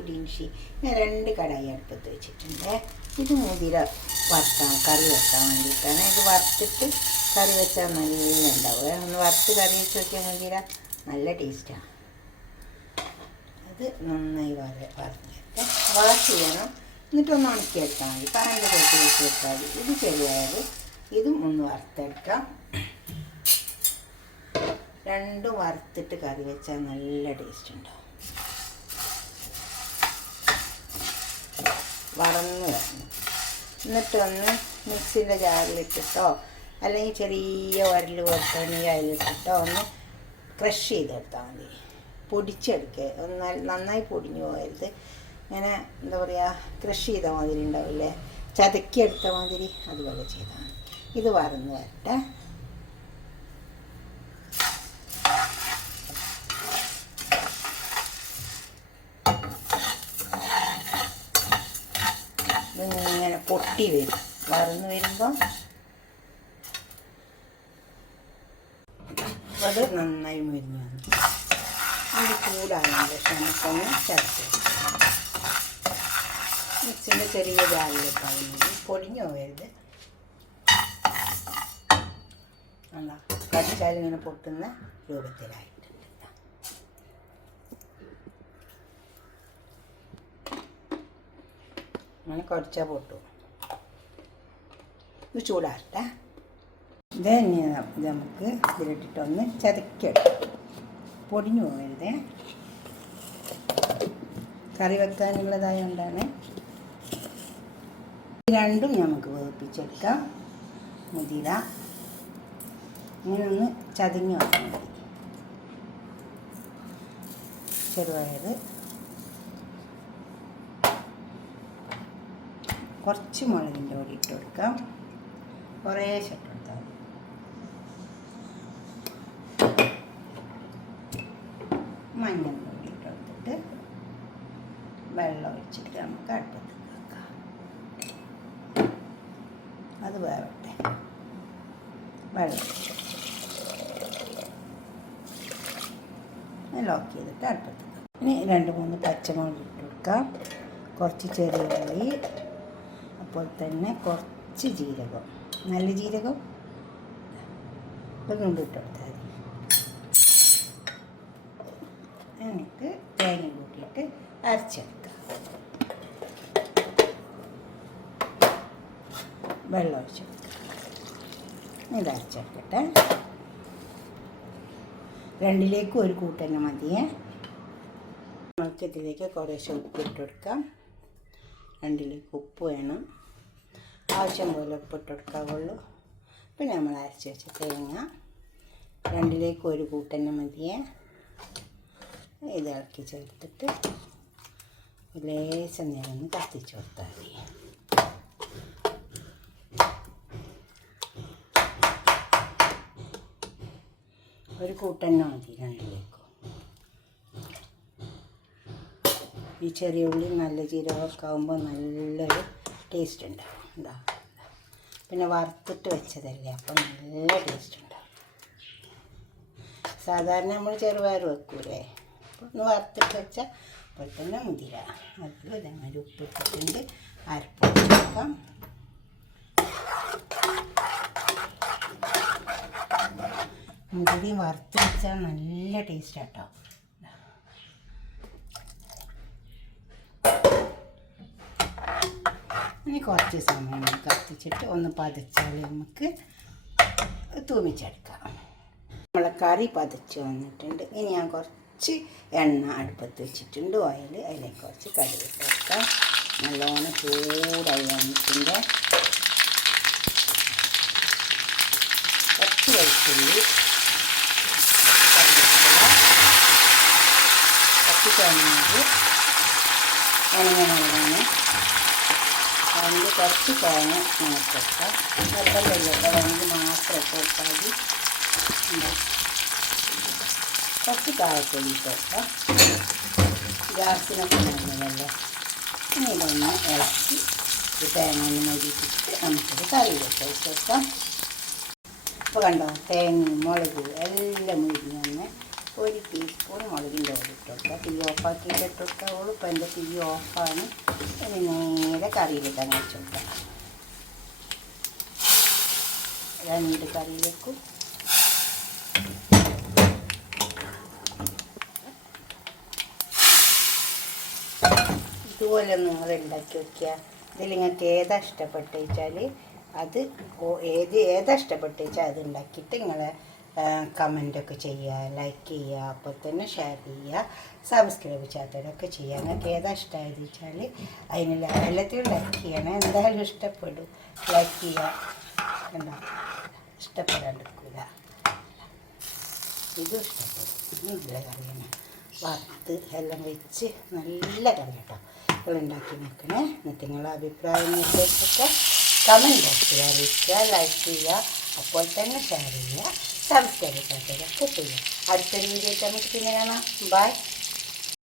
പുടിയിൻഷി. ഞാൻ 2 കടായി അടുപ്പത്ത് വെച്ചിട്ടുണ്ട്. ഇത് മുതിര വറുക്കാൻ കറി വെക്കാൻ വേണ്ടിയിട്ടാണ്. ഇത് വറുത്തിട്ട് കറി വെച്ചാൽ നല്ല ഉണ്ടാവുക. ഒന്ന് വറുത്ത് കറി വെച്ച് നോക്കിയാൽ മുതിര നല്ല ടേസ്റ്റാണ്. അത് നന്നായി വറുത്തിട്ട് വാഷ് ചെയ്യണം. എന്നിട്ടൊന്ന് ഉണക്കിയെടുത്താൽ മതി. കറണ്ട് കയറ്റി വെച്ച് വെച്ചാൽ മതി. ഇത് ചെറിയായത് ഇതും ഒന്ന് വറുത്തെടുക്കാം. രണ്ടും വറുത്തിട്ട് കറി വെച്ചാൽ നല്ല ടേസ്റ്റ് ഉണ്ടാവും. വറന്ന് വരണം. എന്നിട്ടൊന്ന് മിക്സിൻ്റെ ജാറിലിട്ടിട്ടോ അല്ലെങ്കിൽ ചെറിയ ഉരൽ പുറത്തുണ്ടെങ്കിൽ അതിലിട്ടിട്ടോ ഒന്ന് ക്രഷ് ചെയ്തെടുത്താൽ മതി. പൊടിച്ചെടുക്കുക. നന്നായി പൊടിഞ്ഞു പോകരുത്. ഇങ്ങനെ എന്താ പറയുക, ക്രഷ് ചെയ്ത മാതിരി ഉണ്ടാവില്ലേ, ചതക്കിയെടുത്ത മാതിരി അതുപോലെ ചെയ്താൽ മതി. ഇത് വറന്ന് വരട്ടെ. ഇതിങ്ങനെ പൊട്ടി വരും. വറന്ന് വരുമ്പോൾ അത് നന്നായി മുരിഞ്ഞു വന്നു. ഇത് ചൂടായതിന് ശേഷം നമുക്കൊന്ന് ചതച്ച് മിക്സിൻ്റെ ചെറിയ ജാറിലിട്ടാൽ മതി. പൊടിഞ്ഞു പോകരുത്. എന്താ കടിച്ചാൽ ഇങ്ങനെ പൊട്ടുന്ന രൂപത്തിലായിട്ടുണ്ട്. അങ്ങനെ കടിച്ചാൽ പൊട്ടു. ഇത് ചൂടാറട്ടെ. ഇത് നമുക്ക് ഇതിലിട്ടിട്ടൊന്ന് ചതക്കിയെടുക്കാം. പൊടിഞ്ഞു പോകരുത്. കറി വെക്കാനുള്ളതായതുകൊണ്ടാണ്. രണ്ടും നമുക്ക് വേവിപ്പിച്ചെടുക്കാം. മുതിര ഇങ്ങനെ ഒന്ന് ചതഞ്ഞു വെക്കാൻ മതി. ചെറുപയർ കുറച്ച് മുളകിൻ്റെ പൊടി ഇട്ട് കൊടുക്കാം. കുറേശ്ശെ ഇട്ട് കൊടുത്താൽ മതി. മഞ്ഞൾപ്പൊടി ഇട്ട് കൊടുത്തിട്ട് വെള്ളം ഒഴിച്ചിട്ട് നമുക്ക് അടുപ്പത്ത് വെക്കാം. അത് വേവട്ടെ. വെള്ളം ലോക്ക് ചെയ്തിട്ട് അടുപ്പത്ത് വെക്കാം. ഇനി 2-3 പച്ചമുളക് ഇട്ട് കൊടുക്കാം. കുറച്ച് ചെറിയ ഉള്ളി, അപ്പോൾ തന്നെ കുറച്ച് ജീരകം, നല്ല ജീരകം ഒന്നും ഇട്ട് കൊടുത്താൽ മതി. എന്നിട്ട് തേങ്ങ കൂട്ടിയിട്ട് അരച്ചെടുക്കാം. വെള്ളം ഒഴിച്ചെടുക്കാം. ഇത് അരച്ചെടുക്കട്ടെ. 2ലേക്കും ഒരു കൂട്ടന്നെ മതിയേ. നമുക്ക് ഇതിലേക്ക് കുറേശ്ശെ ഉപ്പിട്ട് കൊടുക്കാം. 2ലേക്ക് ഉപ്പ് വേണം. ആവശ്യം പോലെ ഉപ്പിട്ട് കൊടുക്കാവുള്ളൂ. പിന്നെ നമ്മൾ അരച്ച് വെച്ച തേങ്ങ 2ലേക്ക് ഒരു കൂട്ടന്നെ മതിയേ. ഇത് ഇളക്കി ചേർത്തിട്ട് ലേശം നേരം ഒന്ന് കത്തിച്ച് കൊടുത്താൽ മതി. ഒരു കൂട്ടന്നെ മതി 2ലേക്കും. ഈ ചെറിയ ഉള്ളി നല്ല ജീരകമൊക്കെ ആകുമ്പോൾ നല്ലൊരു ടേസ്റ്റ് ഉണ്ടാവും. പിന്നെ വറുത്തിട്ട് വെച്ചതല്ലേ, അപ്പം നല്ല ടേസ്റ്റ് ഉണ്ടാവും. സാധാരണ നമ്മൾ ചെറുപയർ വെക്കൂലേ, അപ്പോൾ ഒന്ന് വറുത്തിട്ട് വെച്ചാൽ അപ്പോൾ തന്നെ മുതിര. അതിൽ ഇതേമാതിരി ഉപ്പിട്ടിട്ടുണ്ട്. അരപ്പ് വെക്കാം. മുതിരി വറുത്ത് വെച്ചാൽ നല്ല ടേസ്റ്റ് കേട്ടോ. ഇനി കുറച്ച് സമയം കത്തിച്ചിട്ട് ഒന്ന് പതച്ചാൽ നമുക്ക് തൂമിച്ചെടുക്കാം. നമ്മളെ കറി പതച്ച് വന്നിട്ടുണ്ട്. ഇനി ഞാൻ കുറച്ച് എണ്ണ അടുപ്പത്ത് വെച്ചിട്ടുണ്ട്, ഓയിൽ. അതിലേക്ക് കുറച്ച് കടുക് ഇട്ട് വെക്കാം. നല്ലോണം ചൂടായി വന്നിട്ടുണ്ട്. കുറച്ച് വെളുത്തുള്ളി, കുറച്ച് തേങ്ങ, ഉണങ്ങുന്നതാണ്. അതിൽ കുറച്ച് തേങ്ങ ഇട്ടെടുക്കാം. നിർബന്ധമില്ല, വേണമെങ്കിൽ മാത്രം ഇട്ട് കൊടുത്താൽ മതി. കുറച്ച് കായപ്പൊടി ഇട്ട് കൊടുക്കാം. ഗ്യാസിനൊക്കെ നല്ലതല്ലേ. ഇനി ഇതൊന്ന് ഇളക്കി തേങ്ങ ഒന്ന് മരിച്ചിട്ട് നമുക്കിത് കറി വെച്ച് വെക്കാം. ഇപ്പോൾ കണ്ടോ, തേങ്ങ മുളക് എല്ലാം മുരിഞ്ഞ് 1 ടീസ്പൂൺ മുളകിൻ്റെ പൊടി ഇട്ട് കൊടുക്കുക. തീ ഓഫ് ഓഫാക്കിയിട്ട് ഇട്ടിട്ടോളൂ. ഇപ്പം എൻ്റെ തീ ഓഫാണ്. ഇനി നേരെ കറിയിലിട്ട് അങ്ങ് വെച്ച് കൊടുക്കാം. 2 കറിയിലേക്കും ഇതുപോലെ നിങ്ങൾ ഉണ്ടാക്കി വയ്ക്കുക. ഇതിൽ നിങ്ങൾക്ക് ഏതാ ഇഷ്ടപ്പെട്ട് വെച്ചാൽ അത് ഏതാ ഇഷ്ടപ്പെട്ട് വെച്ചാൽ അത് ഉണ്ടാക്കിയിട്ട് നിങ്ങൾ കമൻറ്റൊക്കെ ചെയ്യുക, ലൈക്ക് ചെയ്യുക, അപ്പോൾ തന്നെ ഷെയർ ചെയ്യുക, സബ്സ്ക്രൈബ് ചെയ്യാത്തവരൊക്കെ ചെയ്യുക. നിങ്ങൾക്ക് ഏതാ ഇഷ്ടമായത് വെച്ചാൽ അതിന് എല്ലാത്തിനും ലൈക്ക് ചെയ്യണം. എന്തായാലും ഇഷ്ടപ്പെടും. ലൈക്ക് ചെയ്യുക. എന്താ ഇഷ്ടപ്പെടാണ്ടിരിക്കില്ല. ഇതും ഇഷ്ടപ്പെടും. നല്ല കറിയാണ്. വറുത്ത് എല്ലാം വെച്ച് നല്ല കറി കേട്ടോ. ഉണ്ടാക്കി നോക്കണേ. എന്നിട്ട് നിങ്ങളുടെ അഭിപ്രായം നിർദ്ദേശിച്ചൊക്കെ കമൻറ്റ് ബോക്സിൽ അറിയിക്കുക, ലൈക്ക് ചെയ്യുക, അപ്പോൾ തന്നെ ഷെയർ ചെയ്യുക, സബ്സ്ക്രൈബ് ചെയ്യാത്തതൊക്കെ ചെയ്യുക. അടുത്തൊരു വീഡിയോ നമുക്ക് പിന്നെ കാണാം. ബൈ.